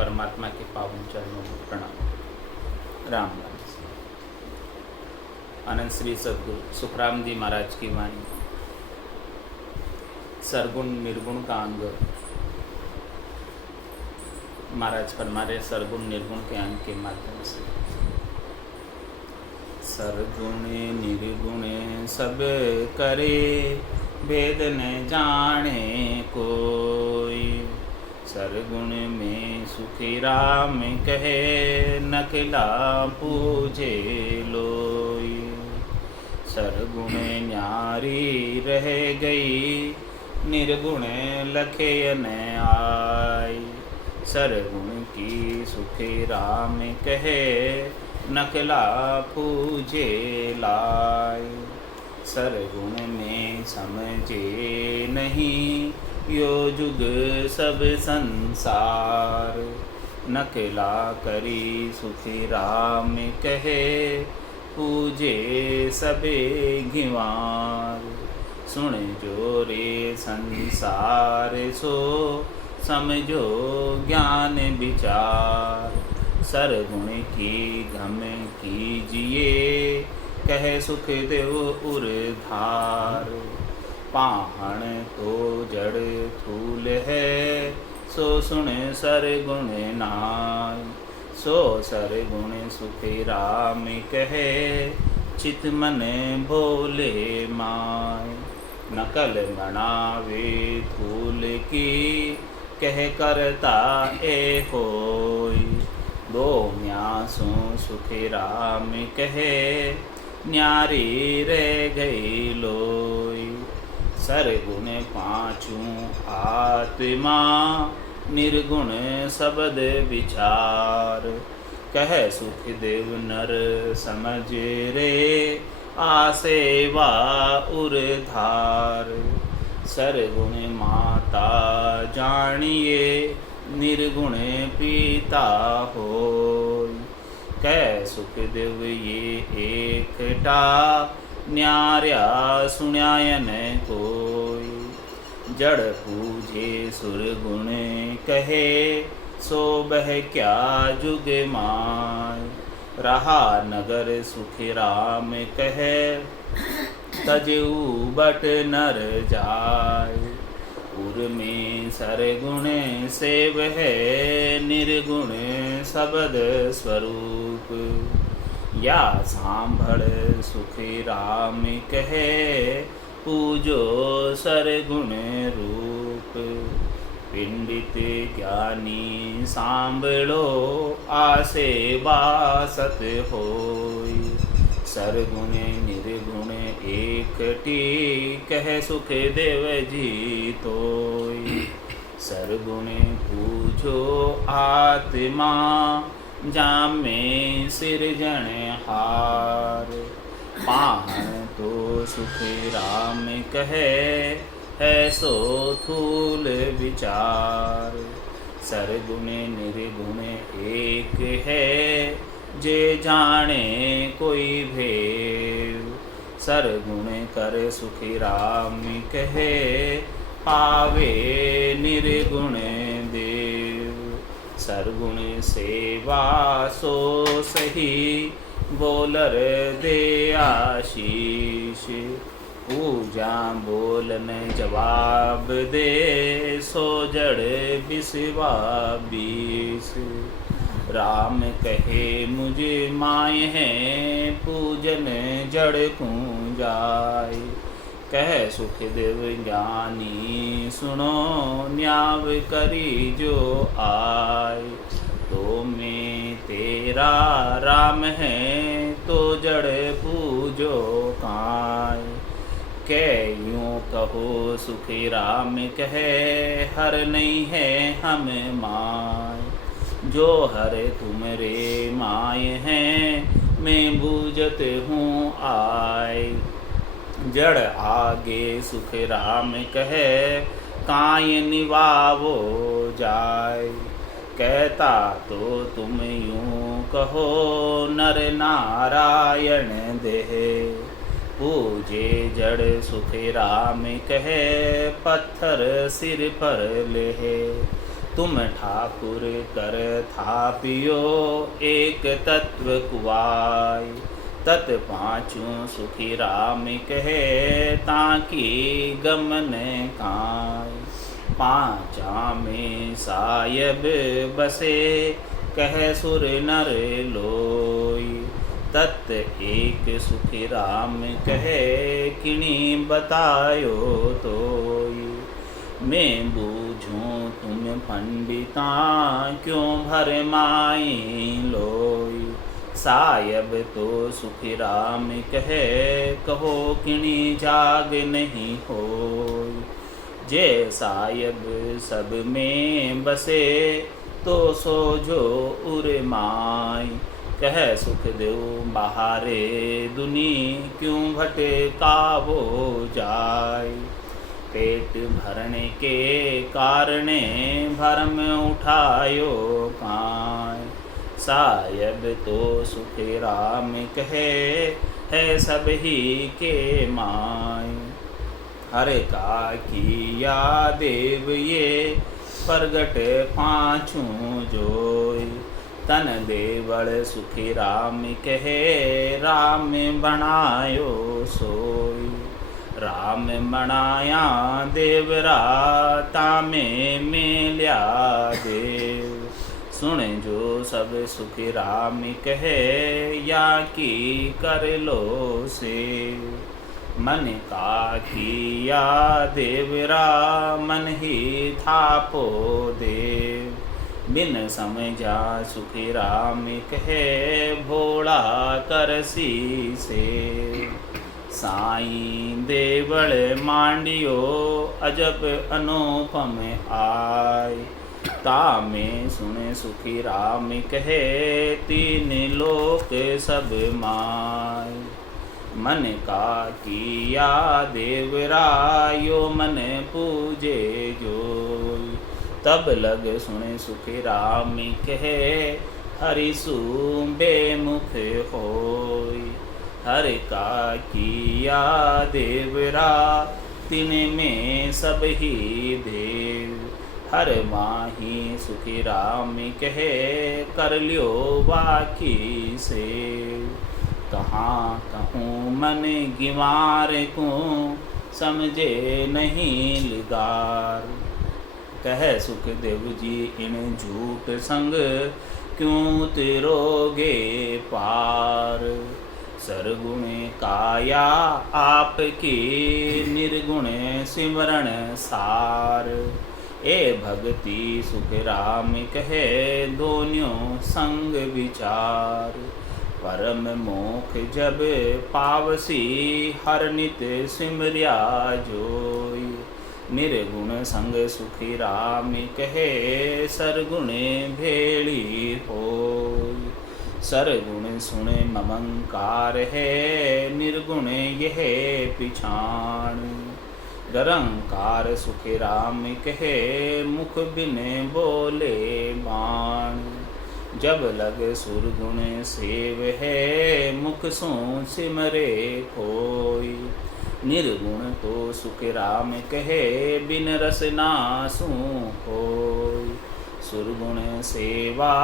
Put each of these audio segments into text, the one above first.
परमात्मा के पावन चरणों में प्रणाम। राम राम। आनंद श्री सद्गुरु सुखराम जी महाराज की वाणी। सरगुण निर्गुण का अंग महाराज फरमा रहे, सरगुण निर्गुण के अंग के माध्यम से सरगुण निर्गुण सब करे, भेद न जाने कोई। सरगुण में सुखी राम कहे, नकला पूजे लोई। सरगुण न्यारी रह गई, निर्गुण लखे न आई। सरगुण की सुखी राम कहे, नकला पूजे लाई। सरगुण में समझे नहीं, यो जुग सब संसार। नकला करी सुखी राम कहे, पूजे सबे घिवार। सुन जो रे संसार सो, समझो ज्ञान विचार। सरगुण की घम कीजिए, कहे सुख देव उरधार। पाहण तो जड़ थूल है, सो सुन सरगुण नाय। सो सरगुण सुखी राम कहे, चित मन भोले माय। नकल बनावे थूल की, कह करता ए होय। दो म्यासों सुखी राम कहे, न्यारी रह गई लोई। सरगुण पाँचों आत्मा, निर्गुण शब्द विचार। कह सुख देव नर समझ रे, आसेवा उरधार। सरगुण माता जानिए, निर्गुण पिता होय। कह सुख देव ये एकटा, न्यार्या सुन्यायन कोई। जड़ पूजे सुरगुण कहे, सो बह क्या जुग माय। रहा नगर सुखी राम कहे, तजऊ बट नर जाय। उर में सरगुण सेव है, निर्गुण शब्द स्वरूप। या सांभळ सुखी राम कहे, पूजो सरगुण रूप। पिंडित ज्ञानी सांभळो, आसे बासत होय। सरगुण निर्गुण एकटी, कह सुख देव जी तोय। सरगुण पूजो आत्मा, जामे सिरजन हार। पाहन तो सुखी राम कहे, है सो थूल विचार। सरगुण निर्गुण एक है, जे जाने कोई भेद। सरगुण कर सुखी राम कहे, पावे निर्गुण देव। सरगुण सेवा सो सही, बोलर दे आशीष। पूजा बोलन जवाब दे, सो जड़ बिसवा बीस। राम कहे मुझे माय है, पूजन जड़ को जाय। कह सुख देव ज्ञानी सुनो, न्याव करी जो आय। तो में तेरा राम है, तो जड़ पूजो काय। कै यूँ कहो सुखी राम कहे, हर नहीं है हम माय। जो हर तुम रे माय हैं, मैं बूझत हूँ आय। जड़ आगे सुख राम कहे, काय निभावो जाय। कहता तो तुम यूँ कहो, नर नारायण देह। पूजे जड़ सुख राम कहे, पत्थर सिर पर लेहे। तुम ठाकुर कर थापियो एक तत्व कुवाय। तत पाँचों सुखी राम कहे ताकि गमन काय। पाँचा में सायब बसे कह सुर नर लोई। तत् एक सुखी राम कहे किणी बतायो तोई। मैं बूझूं तुम पंडिता क्यों भर माई लोई। सायब तो सुखी राम कहे कहो किणी जाग नहीं होई। जे सायब सब में बसे तो सो जो उर माई। कह सुखदेव बहारे दुनी क्यों भटकावो जाय। पेट भरने के कारणे भरम उठायो काय। सायब तो सुखी राम कहे है सब ही के माय। हरे का किया देव ये प्रगट पाँचों जोय। तन देवल सुखी राम कहे राम बनायो सोई। राम बनाया देवरा तामे मिल्या देव। सुन जो सब सुखी राम कहे या की कर लो सेव। मन का किया देवरा मन ही थापो देव। बिन समझा सुखी राम कहे भोला करसी से। साईं देवल मांडियो अजब अनुपम आय। तामे सुने सुखी राम कहे तीन लोक सब माय। मन का किया देवरा यो मन पूजे जोई। तब लग सुने सुखी राम कहे हरि सु बेमुख होई। हरि का किया देवरा तिन में सब ही देव। हर माही सुखी राम कहे कर लियो बाकी से। कहाँ कहूँ मन गिवार को समझे नहीं लिगार। कह सुखदेव जी इन झूठ संग क्यों तिरोगे पार। सरगुण काया आपकी निर्गुण सिमरण सार। ए भगति सुख राम कहे दोनों संग विचार। परम मोख जब पावसी हर नित सिमरिया जोई। निर्गुण संग सुखी राम कहे सरगुण भेड़ी होई। सरगुण सुने ममंकार है निर्गुण यह पिछाण। निरंकार सुखी राम कहे मुख बिन बोले बाण। जब लग सुरगुण सेव है मुख सो सिमरे कोई। निर्गुण तो सुख राम कहे बिन रस नासु होई। सुरगुण सेवा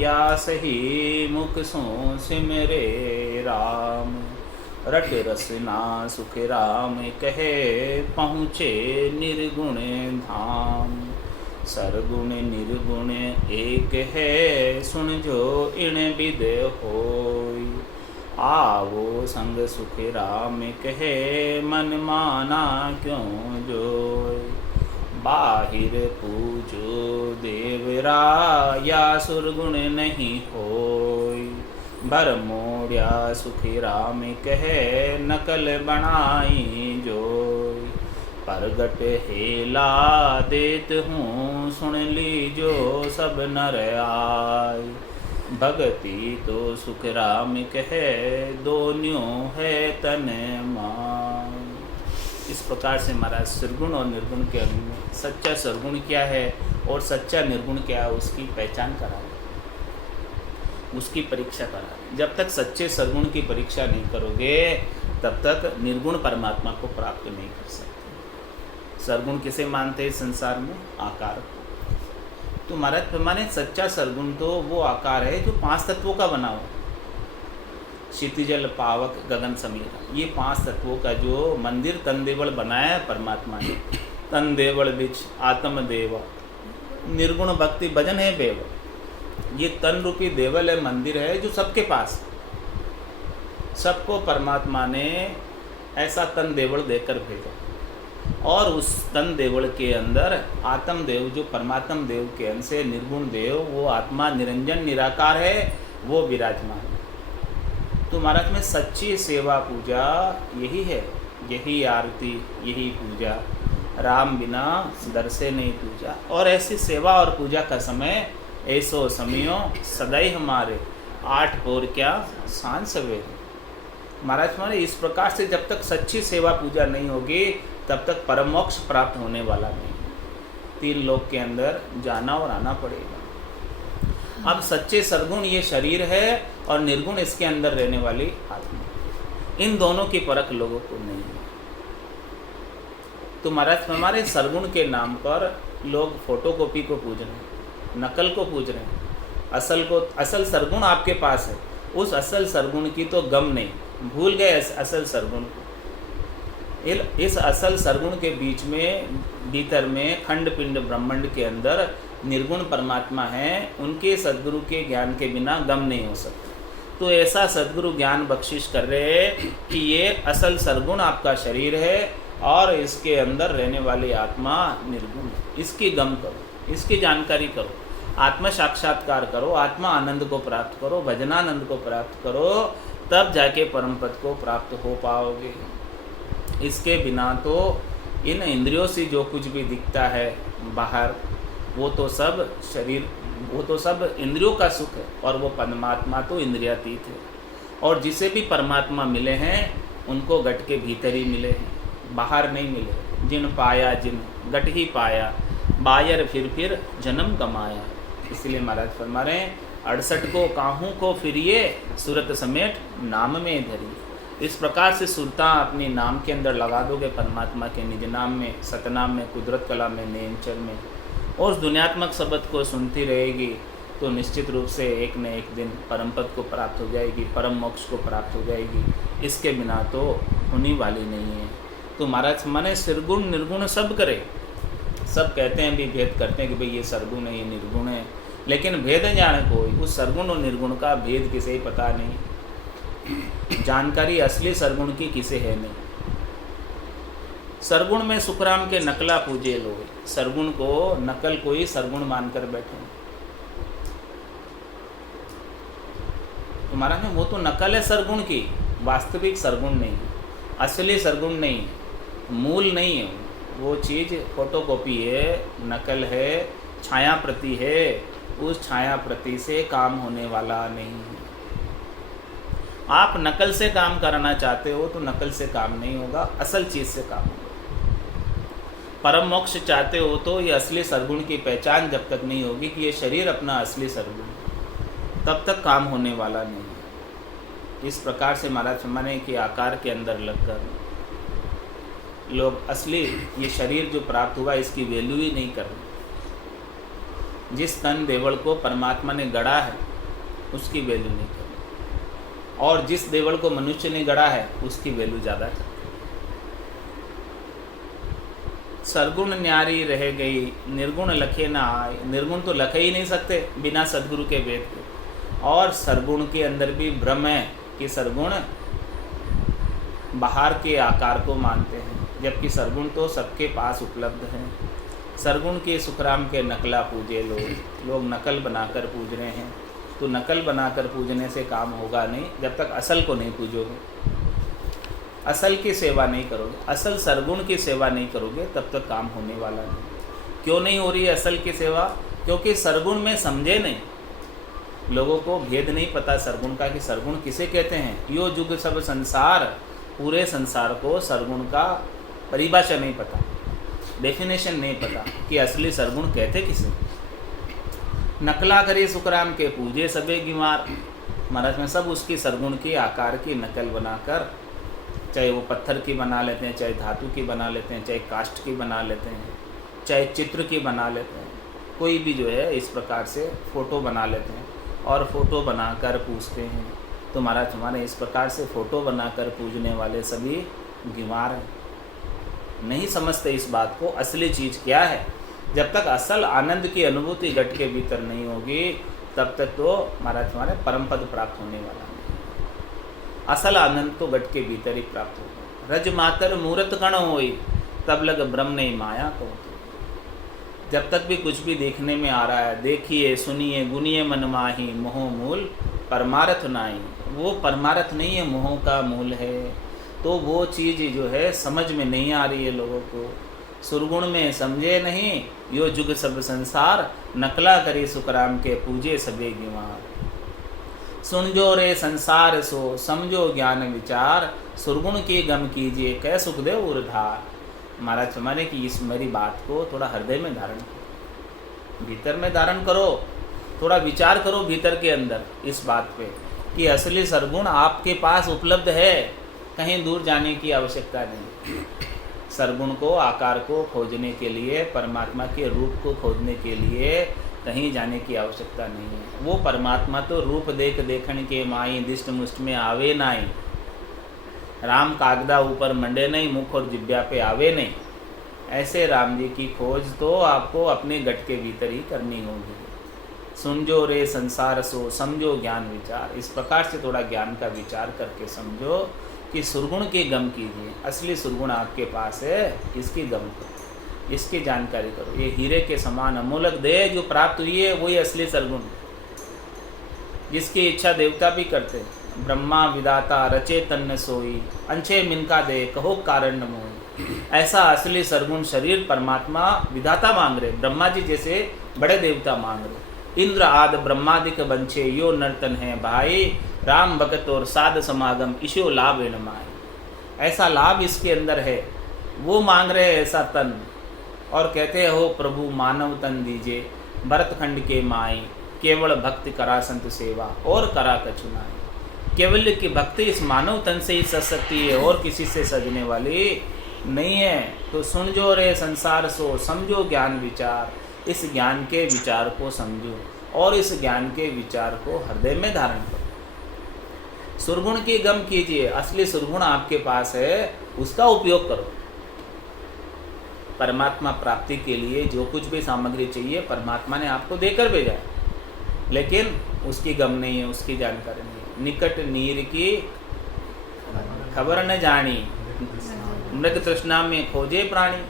या सही मुख सो सिमरे राम। रट रसना सुख राम कहे पहुँचे निर्गुण धाम। सरगुण निर्गुण एक है सुन जो इन विद होई। आवो संग सुख राम कहे मन माना क्यों जोय। बाहिर पूजो देवरा या सुरगुण नहीं होई। बर मोड़िया सुखी राम कहे नकल बनाई जोई। प्रगट हेला देत हूँ सुन लीजो सब नर आय। भगति तो सुख राम कहे दोनों है तन मान। इस प्रकार से महाराज सरगुण और निर्गुण के अनुसार सच्चा सरगुण क्या है और सच्चा निर्गुण क्या है उसकी पहचान करा, उसकी परीक्षा करा। जब तक सच्चे सरगुण की परीक्षा नहीं करोगे तब तक निर्गुण परमात्मा को प्राप्त नहीं कर सकते। सरगुण किसे मानते हैं संसार में? आकार। तो महाराज माने सच्चा सरगुण तो वो आकार है जो 5 तत्वों का बना हुआ, क्षितिजल पावक गगन समीर, ये 5 तत्वों का जो मंदिर तन देवल बनाया है परमात्मा ने। तन देवल बिच आत्म देव निर्गुण भक्ति भजन है बेव, ये तन रूपी देवल है, मंदिर है जो सबके पास, सबको परमात्मा ने ऐसा तन देवल देकर भेजा। और उस तन देवल के अंदर आत्म देव जो परमात्म देव के अंश है, निर्गुण देव, वो आत्मा निरंजन निराकार है, वो विराजमान है। तो महाराज में सच्ची सेवा पूजा यही है, यही आरती, यही पूजा, राम बिना दरसे नहीं पूजा। और ऐसी सेवा और पूजा का समय ऐसो समयो सदैव हमारे 8 पौर क्या सांझ सवेरे। महाराज हमारे इस प्रकार से जब तक सच्ची सेवा पूजा नहीं होगी तब तक परम मोक्ष प्राप्त होने वाला नहीं। 3 लोक के अंदर जाना और आना पड़ेगा। अब सच्चे सरगुण ये शरीर है और निर्गुण इसके अंदर रहने वाली आत्मा, इन दोनों की परख लोगों को नहीं है। तो महाराज हमारे सरगुण के नाम पर लोग फोटोकॉपी को पूज रहे हैं, नकल को पूज रहे हैं। असल सरगुण आपके पास है, उस असल सरगुण की तो गम नहीं, भूल गए असल सरगुण को। इस असल सरगुण के बीच में भीतर में खंड पिंड ब्रह्मांड के अंदर निर्गुण परमात्मा है, उनके सद्गुरु के ज्ञान के बिना गम नहीं हो सकता। तो ऐसा सद्गुरु ज्ञान बख्शिश कर रहे हैं कि ये असल सरगुण आपका शरीर है और इसके अंदर रहने वाली आत्मा निर्गुण है। इसकी गम करो, इसकी जानकारी करो, आत्मा साक्षात्कार करो, आत्मा आनंद को प्राप्त करो, भजनानंद को प्राप्त करो, तब जाके परम पद को प्राप्त हो पाओगे। इसके बिना तो इन इंद्रियों से जो कुछ भी दिखता है बाहर, वो तो सब शरीर, वो तो सब इंद्रियों का सुख है, और वो परमात्मा तो इंद्रियातीत है। और जिसे भी परमात्मा मिले हैं उनको गट के भीतर ही मिले हैं, बाहर नहीं मिले। जिन पाया जिन गट ही पाया, बायर फिर जन्म कमाया। इसलिए महाराज फरमा रहे हैं 68 को काहू को फिरिए, सूरत समेट नाम में धरिए। इस प्रकार से सुरता अपने नाम के अंदर लगा दोगे, परमात्मा के निज नाम में, सतनाम में, कुदरत कला में, नेमचल में, और उस दुनियात्मक शब्द को सुनती रहेगी तो निश्चित रूप से एक न एक दिन परम पद को प्राप्त हो जाएगी, परम मोक्ष को प्राप्त हो जाएगी। इसके बिना तो होने वाली नहीं है। तो महाराज माने निर्गुण निर्गुण सब करे, सब कहते हैं भी भेद करते हैं कि भाई ये सरगुण है, ये निर्गुण है, लेकिन भेद जाने कोई, उस सरगुण और निर्गुण का भेद किसे ही पता नहीं। जानकारी असली सरगुण की किसे है नहीं। सरगुण में सुखराम के नकला पूजे लोग, सरगुण को नकल को ही सरगुण मानकर बैठे। तुम्हारा में वो तो नकल है सरगुण की, वास्तविक सरगुण नहीं, असली सरगुण नहीं, मूल नहीं है। वो चीज़ फोटोकॉपी है, नकल है, छाया प्रति है, उस छाया प्रति से काम होने वाला नहीं है। आप नकल से काम कराना चाहते हो तो नकल से काम नहीं होगा, असल चीज़ से काम होगा। परम मोक्ष चाहते हो तो ये असली सरगुण की पहचान जब तक नहीं होगी कि ये शरीर अपना असली सरगुण, तब तक काम होने वाला नहीं है। इस प्रकार से महाराज माने कि आकार के अंदर लगकर लोग असली ये शरीर जो प्राप्त हुआ इसकी वैल्यू ही नहीं कर रहे। जिस तन देवल को परमात्मा ने गढ़ा है उसकी वैल्यू नहीं कर रहे, और जिस देवल को मनुष्य ने गढ़ा है उसकी वैल्यू ज़्यादा है। सरगुण न्यारी रह गई, निर्गुण लखे ना आए। निर्गुण तो लखे ही नहीं सकते बिना सद्गुरु के वेद के। और सरगुण के अंदर भी भ्रम है कि सरगुण बाहर के आकार को मानते हैं, जबकि सरगुण तो सबके पास उपलब्ध है। सरगुण के सुखराम के नकला पूजे लोग नकल बनाकर पूज रहे हैं। तो नकल बनाकर पूजने से काम होगा नहीं जब तक असल को नहीं पूजोगे, असल की सेवा नहीं करोगे, असल सरगुण की सेवा नहीं करोगे, तब तक काम होने वाला नहीं। क्यों नहीं हो रही है असल की सेवा? क्योंकि सरगुण में समझे नहीं, लोगों को भेद नहीं पता सरगुण का कि सरगुण किसे कहते हैं। यो जुग सब संसार, पूरे संसार को सरगुण का परिभाषा नहीं पता, डेफिनेशन नहीं पता कि असली सरगुण कहते किसे। नकला करे सुखराम के पूजे सबे गिमार। महाराज में सब उसकी सरगुण की आकार की नकल बनाकर, चाहे वो पत्थर की बना लेते हैं, चाहे धातु की बना लेते हैं, चाहे काष्ठ की बना लेते हैं, चाहे चित्र की बना लेते हैं, कोई भी जो है इस प्रकार से फ़ोटो बना लेते हैं और फ़ोटो बनाकर पूजते हैं। तो महाराज हमारे इस प्रकार से फ़ोटो बनाकर पूजने वाले सभी गंवार हैं, नहीं समझते इस बात को। असली चीज़ क्या है? जब तक असल आनंद की अनुभूति घट के भीतर नहीं होगी तब तक तो महाराज हमारे परम पद प्राप्त होने वाला नहीं। असल आनंद तो घट के भीतर ही प्राप्त होगा। रज मातर मूर्त गण होई तब लग ब्रह्म नहीं माया को। जब तक भी कुछ भी देखने में आ रहा है, देखिए सुनिए गुनिए मन माही मोह मूल परमार्थ नाई, वो परमार्थ नहीं है, मोह का मूल है। तो वो चीज़ जो है समझ में नहीं आ रही है लोगों को। सुरगुण में समझे नहीं यो जुग सब संसार, नकला करे सुखराम के पूजे सबे गिवार। सुन जो रे संसार सो समझो ज्ञान विचार, सुरगुण की गम कीजिए कै सुख दे उर्धार। महाराज हमारे कि इस मेरी बात को थोड़ा हृदय में धारण करो, भीतर में धारण करो, थोड़ा विचार करो भीतर के अंदर इस बात पे कि असली सरगुण आपके पास उपलब्ध है, कहीं दूर जाने की आवश्यकता नहीं। सरगुण को, आकार को खोजने के लिए, परमात्मा के रूप को खोजने के लिए कहीं जाने की आवश्यकता नहीं है। वो परमात्मा तो रूप देख देखण के माई दिष्ट मुष्ट में आवे नाई। राम कागदा ऊपर मंडे नहीं, मुख और जिब्या पे आवे नहीं। ऐसे राम जी की खोज तो आपको अपने गट के भीतर ही करनी होगी। सुनजो रे संसार सो समझो ज्ञान विचार। इस प्रकार से थोड़ा ज्ञान का विचार करके समझो कि सुरगुण की गम कीजिए। असली सुरगुण आपके पास है, इसकी गम करो, इसकी जानकारी करो। ये हीरे के समान अमूलक देह जो प्राप्त हुई है वही असली सरगुण, जिसकी इच्छा देवता भी करते हैं। ब्रह्मा विदाता रचे तन्न सोई, अंछे मिनका दे कहो कारण न मोई। ऐसा असली सरगुण शरीर परमात्मा विधाता मांग रहे, ब्रह्मा जी जैसे बड़े देवता मांग रहे। इंद्र आद ब्रह्मादिक बंछे यो नर्तन है भाई, राम भगत और साध समागम इशो लाभ एन माई। ऐसा लाभ इसके अंदर है, वो मांग रहे ऐसा तन और कहते हो प्रभु मानव तन दीजिए। भरतखंड के माई केवल भक्ति करा संत सेवा और करा कछुनाई। केवल की भक्ति इस मानव तन से ही सज सकती है और किसी से सजने वाली नहीं है। तो सुन जो रे संसार सो समझो ज्ञान विचार। इस ज्ञान के विचार को समझो और इस ज्ञान के विचार को हृदय में धारण करो। सुरगुण की गम कीजिए। असली सुरगुण आपके पास है, उसका उपयोग करो। परमात्मा प्राप्ति के लिए जो कुछ भी सामग्री चाहिए परमात्मा ने आपको देकर भेजा है, लेकिन उसकी गम नहीं है, उसकी जानकारी नहीं है। निकट नीर की खबर न जानी, मृग तृष्णा में खोजे प्राणी।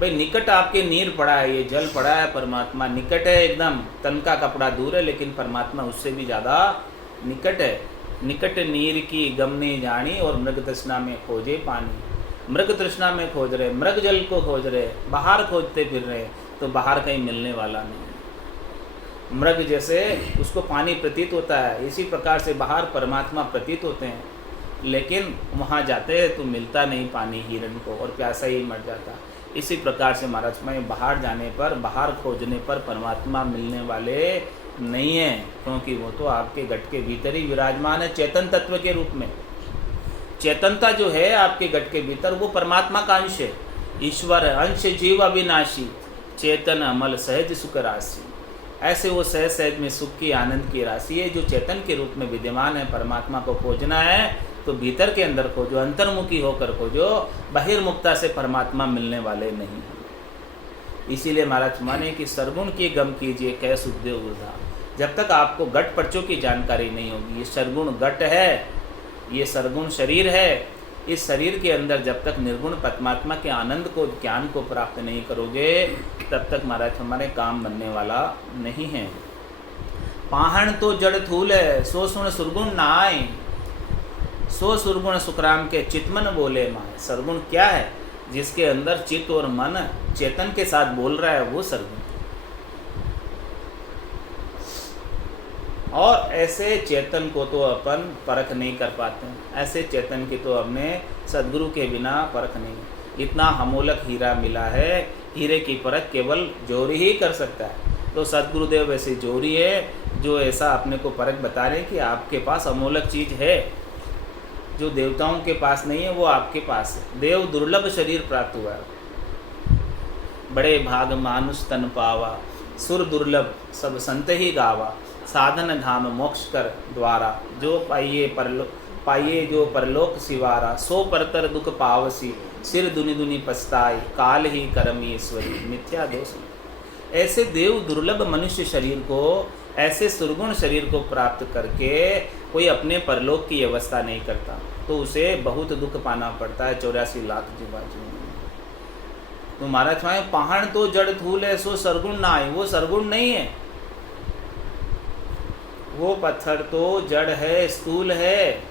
भाई निकट आपके नीर पड़ा है, ये जल पड़ा है, परमात्मा निकट है एकदम। तन का कपड़ा दूर है लेकिन परमात्मा उससे भी ज़्यादा निकट है। निकट नीर की गम नहीं जानी और मृग तृष्णा में खोजे पानी। मृग तृष्णा में खोज रहे, मृग जल को खोज रहे, बाहर खोजते फिर रहे, तो बाहर कहीं मिलने वाला नहीं। मृग जैसे उसको पानी प्रतीत होता है, इसी प्रकार से बाहर परमात्मा प्रतीत होते हैं, लेकिन वहाँ जाते हैं तो मिलता नहीं पानी हिरण को और प्यासा ही मर जाता। इसी प्रकार से महाराज में बाहर जाने पर, बाहर खोजने पर परमात्मा मिलने वाले नहीं है, क्योंकि वो तो आपके गट के भीतर ही विराजमान है चेतन तत्व के रूप में। चेतनता जो है आपके गट के भीतर वो परमात्मा का अंश है। ईश्वर अंश जीव अविनाशी, चेतन अमल सहज सुख राशि। ऐसे वो सहज सहज में सुख की आनंद की राशि है जो चेतन के रूप में विद्यमान है। परमात्मा को खोजना है तो भीतर के अंदर खोजो, अंतर्मुखी होकर खोजो। बहिर्मुखता से परमात्मा मिलने वाले नहीं। इसीलिए महाराज माने कि सरगुण की गम कीजिए कै सुख ऊर्धा। जब तक आपको घट पर्चों की जानकारी नहीं होगी, ये सरगुण घट है, ये सरगुण शरीर है, इस शरीर के अंदर जब तक निर्गुण परमात्मा के आनंद को, ज्ञान को प्राप्त नहीं करोगे, तब तक महाराज हमारे काम बनने वाला नहीं है। पाहण तो जड़ थूल है, सो सुन सुरगुण नाय। सो सुरगुण सुखराम के चितमन बोले माए। सरगुण क्या है? जिसके अंदर चित्त और मन चेतन के साथ बोल रहा है, वो सरगुण। और ऐसे चेतन को तो अपन परख नहीं कर पाते हैं। ऐसे चेतन की तो हमने सद्गुरु के बिना परख नहीं। इतना अमूलक हीरा मिला है, हीरे की परख केवल जोरी ही कर सकता है। तो सद्गुरुदेव ऐसे जोरी है जो ऐसा अपने को परख बता रहे हैं कि आपके पास अमूलक चीज़ है जो देवताओं के पास नहीं है, वो आपके पास है। देव दुर्लभ शरीर प्राप्त हुआ है, बड़े भाग मानुष तन पावा, सुर दुर्लभ सब संत ही गावा, साधन धाम मोक्ष कर द्वारा, जो पाइये जो परलोक सिवारा, सो परतर दुख पावसी, सिर दुनि दुनि पछताई, काल ही करम ईश्वरी, मिथ्या दोष। ऐसे देव दुर्लभ मनुष्य शरीर को, ऐसे सुरगुण शरीर को प्राप्त करके कोई अपने परलोक की व्यवस्था नहीं करता, तो उसे बहुत दुख पाना पड़ता है 84 लाख जीवाजी। तो महाराज स्वामी पहाड़ तो जड़ थूल है, सो सरगुण ना आए, वो सरगुण नहीं है। वो पत्थर तो जड़ है, स्थूल है।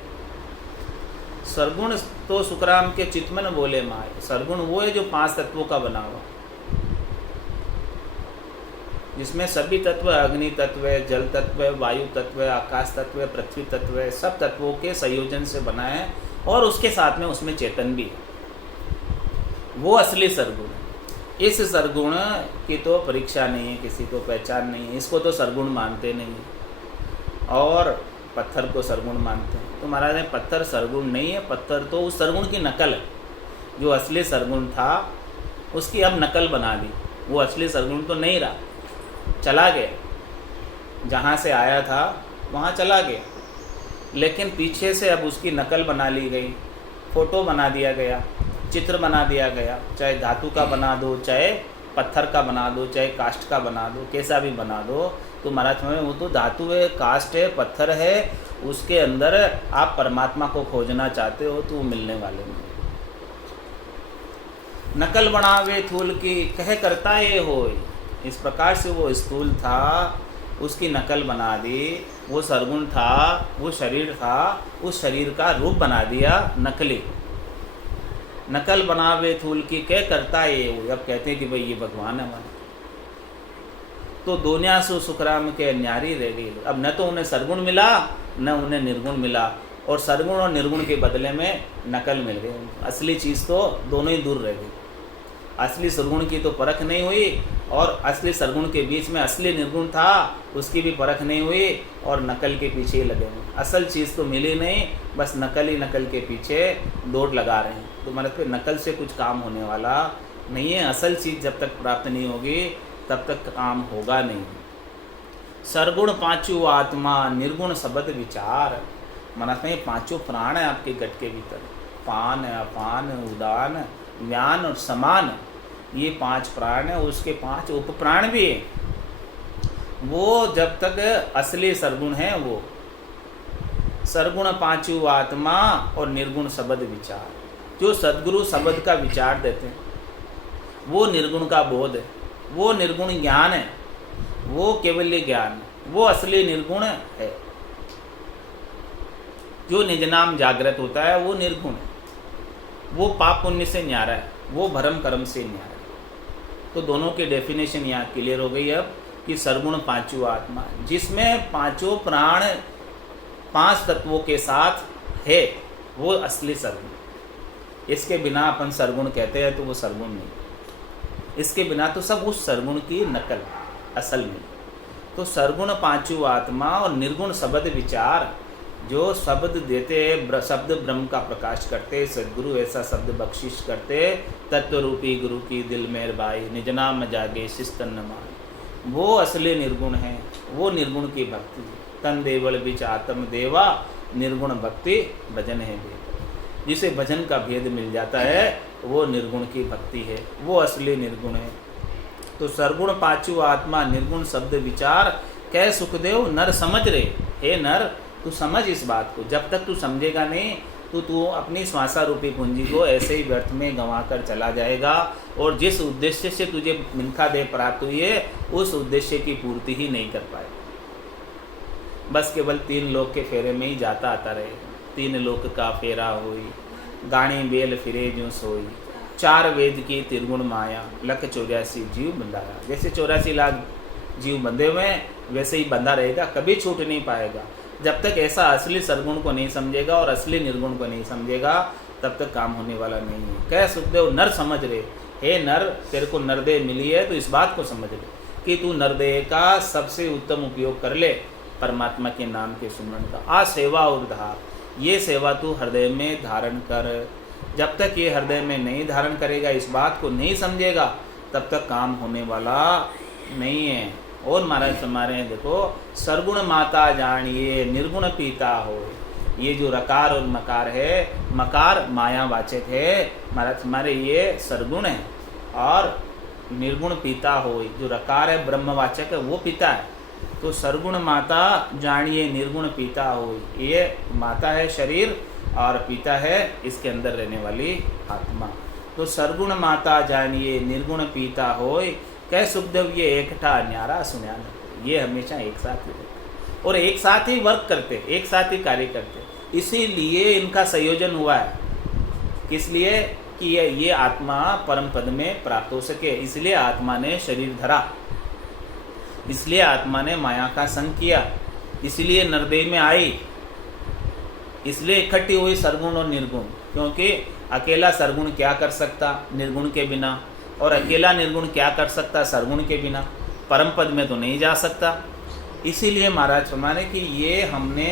सरगुण तो सुखराम के चित्तमन बोले माए, सरगुण वो है जो 5 तत्वों का बना हुआ, जिसमें सभी तत्व, अग्नि तत्व है, जल तत्व है, वायु तत्व है, आकाश तत्व है, पृथ्वी तत्व है, सब तत्वों के संयोजन से बना है, और उसके साथ में उसमें चेतन भी है। वो असली सरगुण है। इस सरगुण की तो परीक्षा नहीं है, किसी को पहचान नहीं है, इसको तो सरगुण मानते नहीं है, और पत्थर को सरगुण मानते हैं। तो महाराज ने पत्थर सरगुण नहीं है, पत्थर तो उस सरगुण की नकल है। जो असली सरगुण था उसकी अब नकल बना दी, वो असली सरगुण तो नहीं रहा, चला गया, जहाँ से आया था वहाँ चला गया, लेकिन पीछे से अब उसकी नकल बना ली गई, फोटो बना दिया गया, चित्र बना दिया गया, चाहे धातु का बना दो, चाहे पत्थर का बना दो, चाहे काष्ठ का बना दो, कैसा भी बना दो। तो महाराज में वो तो धातु है, काष्ठ है, पत्थर है, उसके अंदर आप परमात्मा को खोजना चाहते हो तो वो मिलने वाले नहीं। नकल बनावे थूल की कह करता ये होय, इस प्रकार से वो स्थूल था, उसकी नकल बना दी। वो सरगुण था, वो शरीर था, उस शरीर का रूप बना दिया नकली। नकल बनावे थूल की कह करता ये होय, अब कहते हैं कि भाई ये भगवान है हमारे। तो दोनिया सु सुखराम के न्यारी रह गई। अब न तो उन्हें सरगुण मिला, न उन्हें निर्गुण मिला, और सरगुण और निर्गुण के बदले में नकल मिल गई। असली चीज़ तो दोनों ही दूर रह गई। असली सरगुण की तो परख नहीं हुई, और असली सरगुण के बीच में असली निर्गुण था, उसकी भी परख नहीं हुई, और नकल के पीछे ही लगे हुए। असल चीज़ तो मिली नहीं, बस नकल ही नकल के पीछे दौड़ लगा रहे हैं। तो मतलब फिर नकल से कुछ काम होने वाला नहीं है। असल चीज़ जब तक प्राप्त नहीं होगी तब तक काम होगा नहीं। सरगुण पांचों आत्मा, निर्गुण शब्द विचार। मन में पांचों प्राण है आपके गट के भीतर, पान, अपान, उदान, ज्ञान और समान, ये 5 प्राण है। उसके 5 उपप्राण भी है। वो जब तक असली सरगुण है, वो सरगुण पांचों आत्मा और निर्गुण शब्द विचार। जो सद्गुरु शब्द का विचार देते हैं वो निर्गुण का बोध है, वो निर्गुण ज्ञान है, वो केवल्य ज्ञान है, वो असली निर्गुण है। जो निज नाम जागृत होता है वो निर्गुण है, वो पाप पुण्य से न्यारा है, वो भरम कर्म से न्यारा है। तो दोनों की डेफिनेशन यहाँ क्लियर हो गई अब कि सरगुण पांचों आत्मा, जिसमें पांचों प्राण 5 तत्वों के साथ है, वो असली सरगुण। इसके बिना अपन सरगुण कहते हैं तो वो सरगुण नहीं, इसके बिना तो सब उस सरगुण की नकल असल में। तो सरगुण पांचों आत्मा और निर्गुण शब्द विचार, जो शब्द देते शब्द ब्रह्म का प्रकाश करते, सद्गुरु ऐसा शब्द बख्शिश करते, तत्व रूपी गुरु की दिल मेर बाई, निज नाम जागे शिस्तन माए, वो असली निर्गुण है। वो निर्गुण की भक्ति है। तन देवल बिच आत्म देवा, निर्गुण भक्ति भजन है देव। जिसे भजन का भेद मिल जाता है वो निर्गुण की भक्ति है, वो असली निर्गुण है। तो सरगुण पांचों आत्मा, निर्गुण शब्द विचार, कह सुखदेव नर समझ रे। हे नर, तू समझ इस बात को। जब तक तू समझेगा नहीं तो तू अपनी श्वासा रूपी पूंजी को ऐसे ही व्यर्थ में गंवा कर चला जाएगा, और जिस उद्देश्य से तुझे मिनखा देह प्राप्त हुई है उस उद्देश्य की पूर्ति ही नहीं कर पाए। बस केवल 3 लोक के फेरे में ही जाता आता रहेगा। 3 लोक का फेरा हुई, गाणी बेल फिरे जो सोई, 4 वेद की त्रिगुण माया, लख 84 जीव बंधाया। जैसे 84 लाख जीव बंधे हुए हैं वैसे ही बंधा रहेगा, कभी छूट नहीं पाएगा। जब तक ऐसा असली सरगुण को नहीं समझेगा और असली निर्गुण को नहीं समझेगा तब तक काम होने वाला नहीं है। कह सुखदेव नर समझ रे। हे नर, तेरे को नरदेह मिली है तो इस बात को समझ ले कि तू नरदेह का सबसे उत्तम उपयोग कर ले, परमात्मा के नाम के सुमरण का। आ सेवा और धार, ये सेवा तू हृदय में धारण कर। जब तक ये हृदय में नहीं धारण करेगा, इस बात को नहीं समझेगा, तब तक काम होने वाला नहीं है। और महाराज फरमा रहे हैं, देखो सरगुण माता जानिए निर्गुण पिता हो। ये जो रकार और मकार है, मकार मायावाचक है, महाराज हमारे ये सरगुण है, और निर्गुण पिता हो, जो रकार है ब्रह्मवाचक है वो पिता है। तो सरगुण माता जानिए निर्गुण पिता हो, ये माता है शरीर और पिता है इसके अंदर रहने वाली आत्मा। तो सरगुण माता जानिए निर्गुण पिता होय, कह सुखदेव ये एकठा न्यारा सुन्या। ये हमेशा एक साथ ही और एक साथ ही वर्क करते, एक साथ ही कार्य करते, इसीलिए इनका संयोजन हुआ है। किस लिए? कि ये आत्मा परम पद में प्राप्त हो सके, इसलिए आत्मा ने शरीर धरा, इसलिए आत्मा ने माया का संग किया, इसलिए नरदेह में आई, इसलिए इकट्ठी हुई सरगुण और निर्गुण। क्योंकि अकेला सरगुण क्या कर सकता निर्गुण के बिना, और अकेला निर्गुण क्या कर सकता सरगुण के बिना, परम पद में तो नहीं जा सकता। इसीलिए महाराज फरमाने कि ये हमने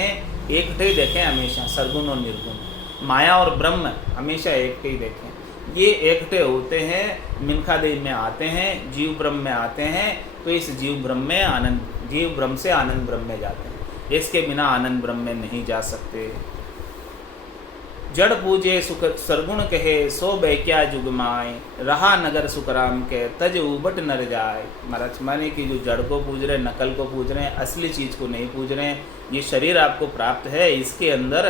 एक ही देखे हमेशा, सरगुण और निर्गुण, माया और ब्रह्म हमेशा एक ही देखें। ये एकटे होते हैं, मिनखा देह में आते हैं, जीव ब्रह्म में आते हैं, तो इस जीव ब्रह्म में आनंद, जीव ब्रह्म से आनंद ब्रह्म में जाते हैं, इसके बिना आनंद ब्रह्म में नहीं जा सकते। जड़ पूजे सुख सरगुण कहे, सो बैक्या जुगमाए, रहा नगर सुखराम के, तज उबट नर जाए। महाराज माने कि जो जड़ को पूज रहे, नकल को पूज रहे हैं, असली चीज़ को नहीं पूज रहे हैं। ये शरीर आपको प्राप्त है, इसके अंदर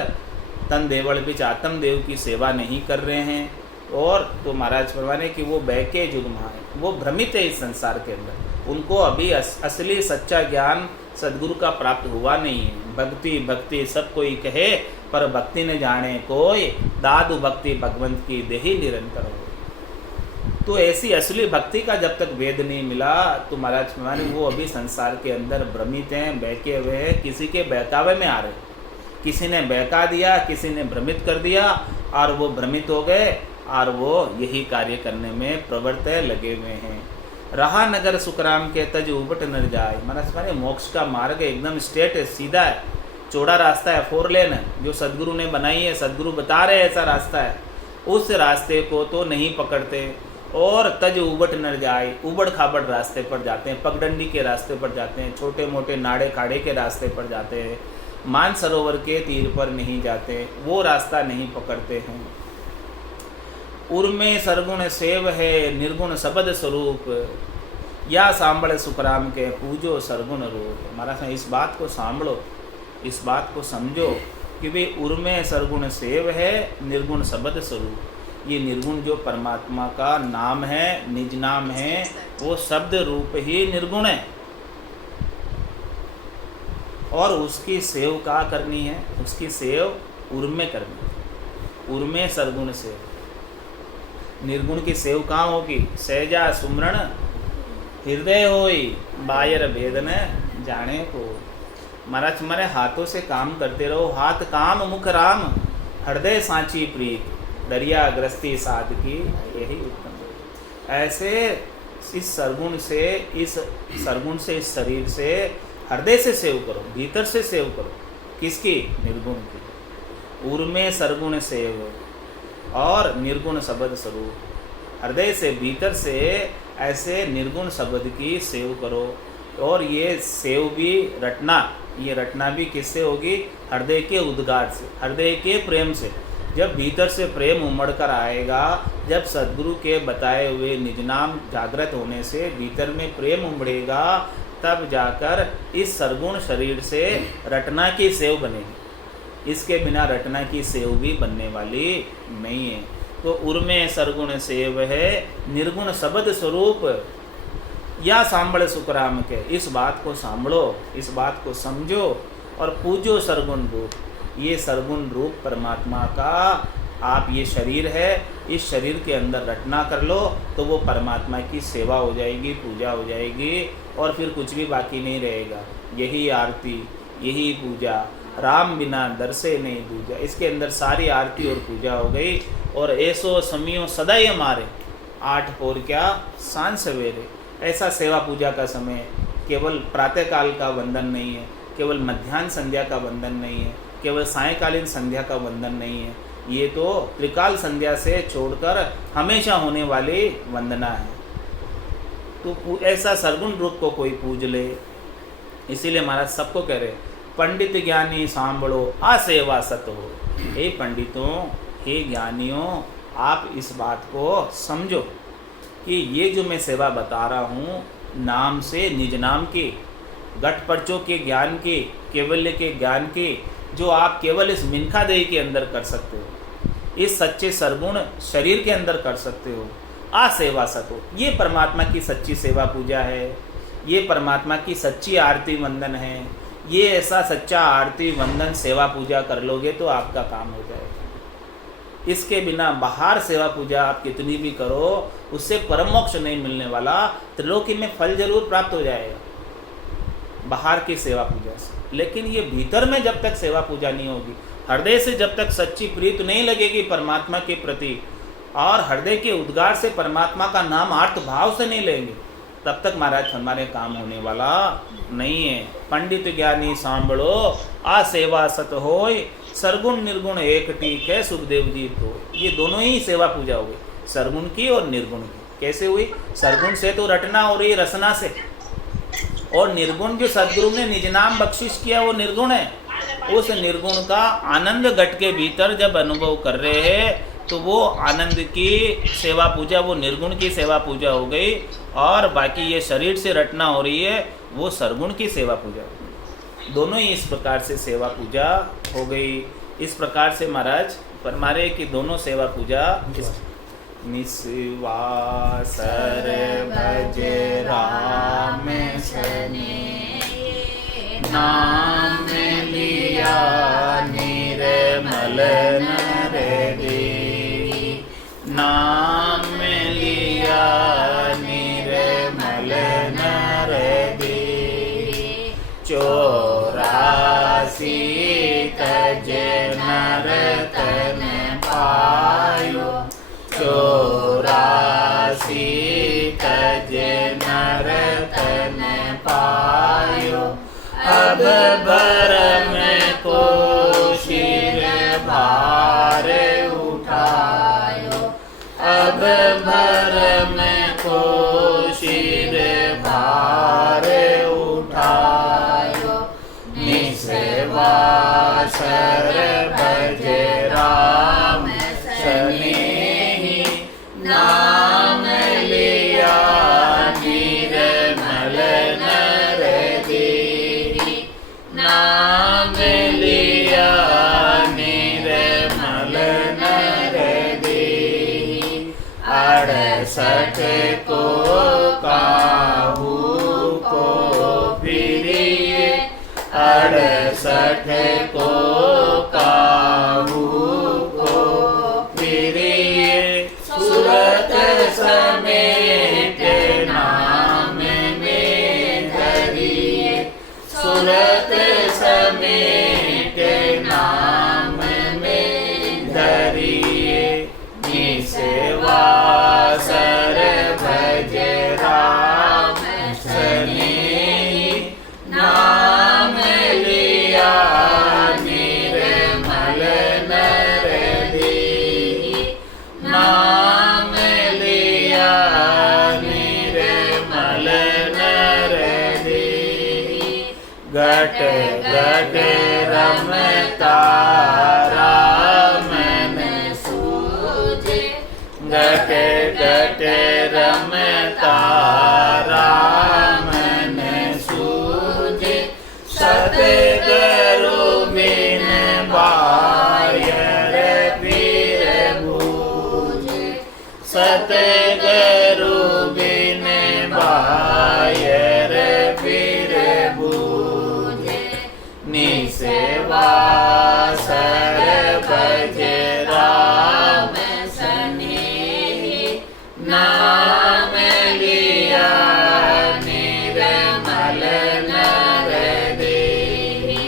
तन देवड़ बिच आत्म देव की सेवा नहीं कर रहे हैं, और तो महाराज फरमाने कि वो बैके जुगमाए, वो भ्रमित है इस संसार के अंदर, उनको अभी असली सच्चा ज्ञान सदगुरु का प्राप्त हुआ नहीं है। भक्ति भक्ति सब कोई कहे, पर भक्ति न जाने कोई, दादु भक्ति भगवंत की देही निरंतर हो। तो ऐसी असली भक्ति का जब तक वेद नहीं मिला, तो महाराज फरमाने वो अभी संसार के अंदर भ्रमित हैं, बहके हुए हैं, किसी के बहकावे में आ रहे, किसी ने बहका दिया, किसी ने भ्रमित कर दिया, और वो भ्रमित हो गए, और वो यही कार्य करने में प्रवृत्त लगे हुए हैं। रहा नगर सुखराम के, तज उबट नर जाए। महाराज माने मोक्ष का मार्ग एकदम स्ट्रेट है, सीधा है, चौड़ा रास्ता है, 4 लेन है, जो सदगुरु ने बनाई है, सदगुरु बता रहे ऐसा रास्ता है, उस रास्ते को तो नहीं पकड़ते, और तज उबट नर जाए, उबड़ खाबड़ रास्ते पर जाते हैं, पगडंडी के रास्ते पर जाते हैं, छोटे मोटे नाड़े खाड़े के रास्ते पर जाते हैं, मानसरोवर के तीर पर नहीं जाते, वो रास्ता नहीं पकड़ते हैं। उर्मे सरगुण सेव है, निर्गुण सबद स्वरूप, या सांबड़ सुखराम के, पूजो सरगुण रूप। हमारा इस बात को सांभलो, इस बात को समझो कि भाई उर्मे सरगुण सेव है, निर्गुण सबद स्वरूप। ये निर्गुण जो परमात्मा का नाम है, निज नाम है, वो शब्द रूप ही निर्गुण है, और उसकी सेव का करनी है, उसकी सेव उर्मे करनी है। उर्मे सरगुण सेव, निर्गुण की सेव कहाँ होगी? सहजा सुमरण हृदय होई, बायर भेदन जाने को। महाराज हमारे हाथों से काम करते रहो, हाथ काम मुख राम, हृदय सांची प्रीत, दरिया ग्रस्ती साध की यही उत्तम। ऐसे इस सरगुण से, इस सरगुण से, इस शरीर से, हृदय से सेव करो, भीतर से सेव करो। किसकी? निर्गुण की। उर्मे सरगुण सेव और निर्गुण शब्द स्वरूप, हृदय से भीतर से ऐसे निर्गुण शब्द की सेव करो। और ये सेव भी रटना, ये रटना भी किससे होगी? हृदय के उद्गार से, हृदय के प्रेम से। जब भीतर से प्रेम उमड़ कर आएगा, जब सद्गुरु के बताए हुए निज नाम जागृत होने से भीतर में प्रेम उमड़ेगा, तब जाकर इस सरगुण शरीर से रटना की सेव बनेगी। इसके बिना रटना की सेव भी बनने वाली नहीं है। तो उर्मे सरगुण सेव है, निर्गुण शब्द स्वरूप, या सांबड़ सुखराम के। इस बात को सांभलो, इस बात को समझो और पूजो सरगुण रूप। ये सरगुण रूप परमात्मा का आप ये शरीर है, इस शरीर के अंदर रटना कर लो तो वो परमात्मा की सेवा हो जाएगी, पूजा हो जाएगी, और फिर कुछ भी बाकी नहीं रहेगा। यही आरती, यही पूजा, राम बिना दरसे नहीं पूजा। इसके अंदर सारी आरती और पूजा हो गई। और ऐसो समियों सदाई हमारे, 8 पोर क्या सांझ सवेरे। ऐसा सेवा पूजा का समय केवल प्रातःकाल का वंदन नहीं है, केवल मध्याह्न संध्या का वंदन नहीं है, केवल सायंकालीन संध्या का वंदन नहीं है। ये तो त्रिकाल संध्या से छोड़कर हमेशा होने वाली वंदना है। तो ऐसा सरगुण रूप को कोई पूज ले। इसीलिए महाराज सबको कह रहे पंडित ज्ञानी सांभड़ो आ सेवा सत हो। हे पंडितों, हे ज्ञानियों, आप इस बात को समझो कि ये जो मैं सेवा बता रहा हूँ नाम से, निज नाम के, घट पर्चों के ज्ञान के, केवल्य के ज्ञान के, जो आप केवल इस मिनखा देही के अंदर कर सकते हो, इस सच्चे सरगुण शरीर के अंदर कर सकते हो। आ सेवा सत हो, ये परमात्मा की सच्ची सेवा पूजा है, ये परमात्मा की सच्ची आरती वंदन है। ये ऐसा सच्चा आरती वंदन सेवा पूजा कर लोगे तो आपका काम हो जाएगा। इसके बिना बाहर सेवा पूजा आप कितनी भी करो, उससे परम मोक्ष नहीं मिलने वाला। त्रिलोकी में फल जरूर प्राप्त हो जाएगा बाहर की सेवा पूजा से, लेकिन ये भीतर में जब तक सेवा पूजा नहीं होगी, हृदय से जब तक सच्ची प्रीत नहीं लगेगी परमात्मा के प्रति, और हृदय के उद्गार से परमात्मा का नाम अर्थ भाव से नहीं लेंगे, तब तक महाराज हमारे काम होने वाला नहीं है। पंडित ज्ञानी सांभड़ो आ सेवा सत होय, सरगुण निर्गुण एक टीक है सुखदेव जी तो। ये दोनों ही सेवा पूजा हो गई, सरगुण की और निर्गुण की। कैसे हुई? सरगुण से तो रटना हो रही, रसना से, और निर्गुण जो सदगुरु ने निज नाम बख्शिश किया वो निर्गुण है। उस निर्गुण का आनंद घट के भीतर जब अनुभव कर रहे हैं तो वो आनंद की सेवा पूजा, वो निर्गुण की सेवा पूजा हो गई, और बाकी ये शरीर से रटना हो रही है वो सरगुण की सेवा पूजा हो गई। दोनों ही इस प्रकार से सेवा पूजा हो गई। इस प्रकार से महाराज फरमारे कि दोनों सेवा पूजा निस्वासर भज राम सने, नाम लिया निर्मल नर देवी, नाम लिया निर्मल नर देवी, 84 तज नर तन पायो, 84 तज नर तन पायो, अब भरम को शिर भार उठायो, अब भरम को शिर भार उठायो, निस्वासर भज राम सनेही, नाम लिया निर्मल नर देही, नाम लिया निर्मल नर देही, 68 को काहू को प्रिय, 68 को काहू को प्रिय, सुरत समेत नाम में धरिए, सुरत समेत नाम में धरिए, निस्वासर भज राम सनेही, नाम लिया निर्मल नर देही, नाम लिया निर्मल नर देही, घट घट रमता मन सूझे, घट घट रमता मन सूझे, सतगुरु बिन बायर पीर भूजे, सतगुरु बिन बायर पीर भूजे, निस्वासर भज राम सनेही, नाम लिया निर्मल नर देही,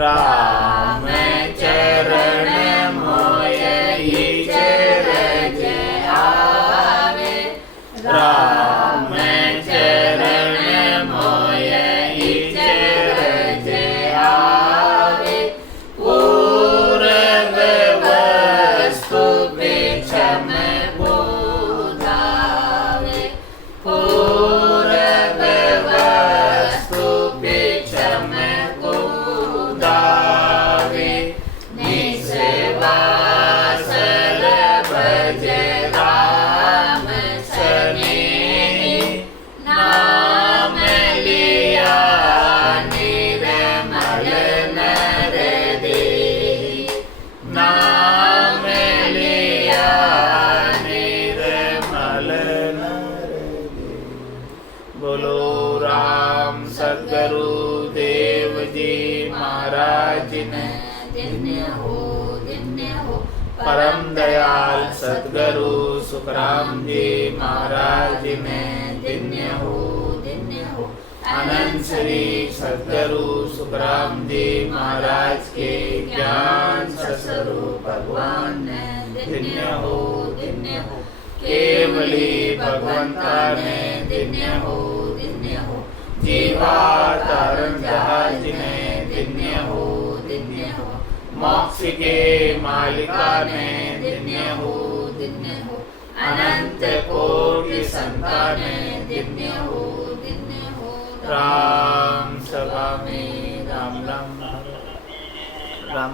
राम चरण मोहि चरज आवे, राम चरण मोहि चरज आवे, पूर्व वस्तु पिछम बोधावे, पूर्व वस्तु पिछम बोधावे, निस्वासल भज राम सनेही, नाम लिया निर्मल नर देही, नाम लिया निर्मल नर देही। बोलो राम सद्गुरु देव जी महाराज ने धन्य हो परम दयाल सद्गुरु सुखराम जी महाराज ने धन्य हो अनंत श्री सद्गुरु सुखराम जी महाराज के ज्ञान स्वरूप भगवान ने धन्य हो केवली भगवंता ने धन्य हो जीवा तारण जहाज ने धन्य हो मोक्ष के मालिका ने धन्य हो अनंत कोटि संताने धन्य हो राम सभा में राम राम